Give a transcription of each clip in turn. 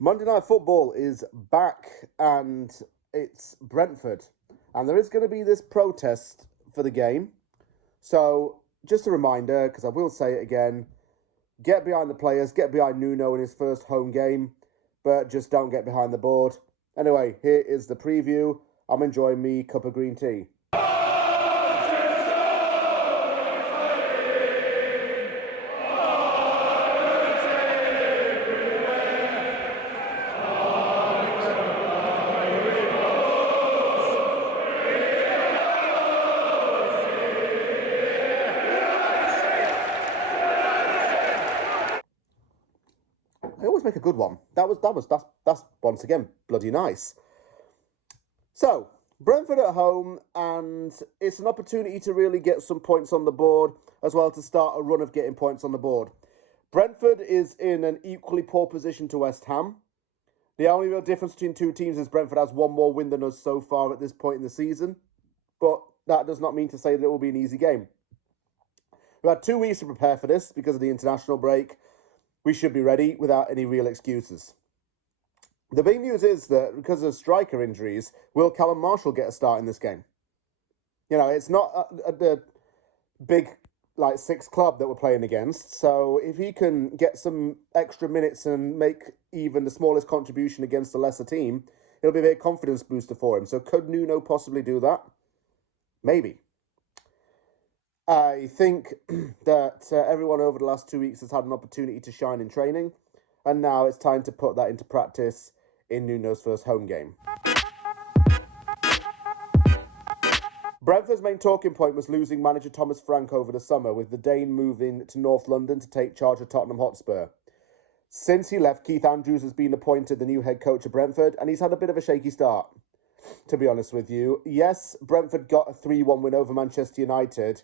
Monday Night Football is back and it's Brentford. And there is going to be this protest for the game. So, just a reminder, because I will say it again, get behind the players, get behind Nuno in his first home game, but just don't get behind the board. Anyway, here is the preview. I'm enjoying me cup of green tea. I always make a good one. That's once again bloody nice. So, Brentford at home, and it's an opportunity to really get some points on the board, as well to start a run of getting points on the board. Brentford is in an equally poor position to West Ham. The only real difference between two teams is Brentford has one more win than us so far at this point in the season, but that does not mean to say that it will be an easy game. We had 2 weeks to prepare for this because of the international break. We should be ready without any real excuses. The big news is that because of striker injuries, will Callum Marshall get a start in this game? You know, it's not the big like six club that we're playing against. So if he can get some extra minutes and make even the smallest contribution against a lesser team, it'll be a big confidence booster for him. So could Nuno possibly do that? Maybe. I think that everyone over the last 2 weeks has had an opportunity to shine in training, and now it's time to put that into practice in Nuno's first home game. Brentford's main talking point was losing manager Thomas Frank over the summer, with the Dane moving to North London to take charge of Tottenham Hotspur. Since he left, Keith Andrews has been appointed the new head coach of Brentford, and he's had a bit of a shaky start, to be honest with you. Yes, Brentford got a 3-1 win over Manchester United,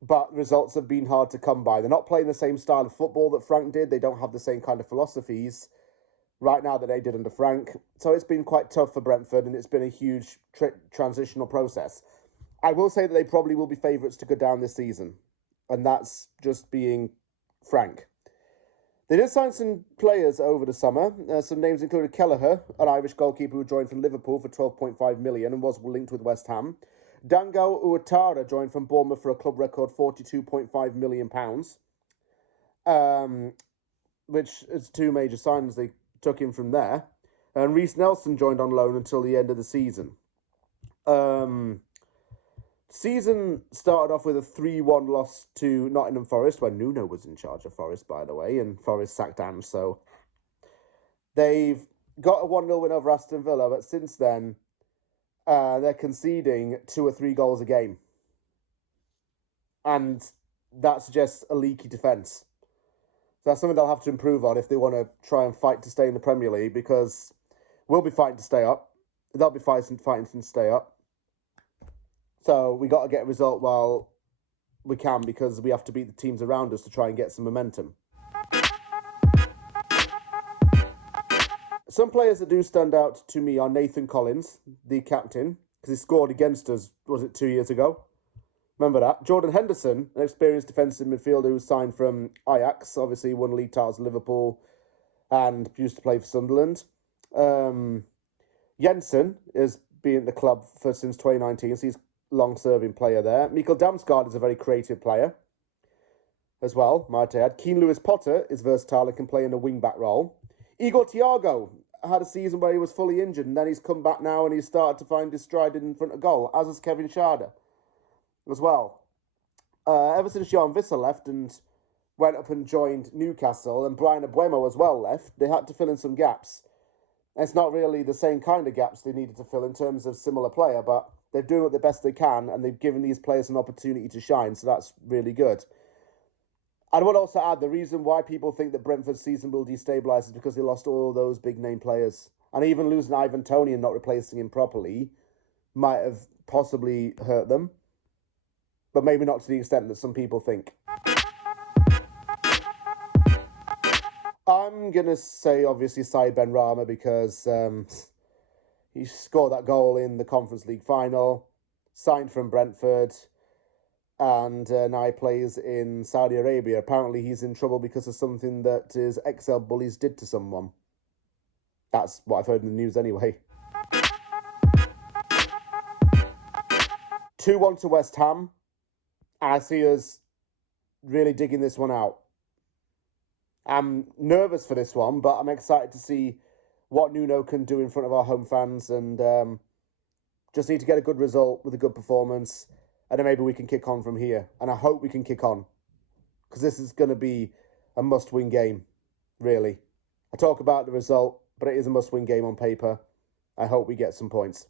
but results have been hard to come by. They're not playing the same style of football that Frank did. They don't have the same kind of philosophies right now that they did under Frank. So it's been quite tough for Brentford, and it's been a huge transitional process. I will say that they probably will be favourites to go down this season, and that's just being frank. They did sign some players over the summer. Some names included Kelleher, an Irish goalkeeper who joined from Liverpool for 12.5 million and was linked with West Ham. Dango Ouattara joined from Bournemouth for a club record £42.5 million, which is 2 major signings they took him from there. And Reece Nelson joined on loan until the end of the season. Season started off with a 3-1 loss to Nottingham Forest, when Nuno was in charge of Forest, by the way, and Forest sacked Ange, so they've got a 1-0 win over Aston Villa, but since then, they're conceding 2 or 3 goals a game. And that suggests a leaky defence. So that's something they'll have to improve on if they want to try and fight to stay in the Premier League, because we'll be fighting to stay up. They'll be fighting to stay up. So we got to get a result while we can, because we have to beat the teams around us to try and get some momentum. Some players that do stand out to me are Nathan Collins, the captain, because he scored against us, was it 2 years ago? Remember that? Jordan Henderson, an experienced defensive midfielder who signed from Ajax, obviously won league titles in Liverpool and used to play for Sunderland. Jensen has been at the club since 2019, so he's a long-serving player there. Mikkel Damsgaard is a very creative player as well, might I add. Keane Lewis-Potter is versatile and can play in a wing-back role. Igor Thiago had a season where he was fully injured, and then he's come back now and he's started to find his stride in front of goal, as has Kevin Schade as well. Ever since Johan Visser left and went up and joined Newcastle, and Brian Abuemo as well left, they had to fill in some gaps. And it's not really the same kind of gaps they needed to fill in terms of similar player, but they're doing it the best they can, and they've given these players an opportunity to shine, so that's really good. I would also add the reason why people think that Brentford's season will destabilise is because they lost all those big name players. And even losing Ivan Toney and not replacing him properly might have possibly hurt them. But maybe not to the extent that some people think. I'm going to say, obviously, Saïd Benrahma, because he scored that goal in the Conference League final, signed from Brentford, and now he plays in Saudi Arabia. Apparently he's in trouble because of something that his ex-bullies did to someone. That's what I've heard in the news anyway. 2-1 to West Ham. I see us really digging this one out. I'm nervous for this one, but I'm excited to see what Nuno can do in front of our home fans, and just need to get a good result with a good performance, and then maybe we can kick on from here. And I hope we can kick on, because this is going to be a must-win game, really. I talk about the result, but it is a must-win game on paper. I hope we get some points.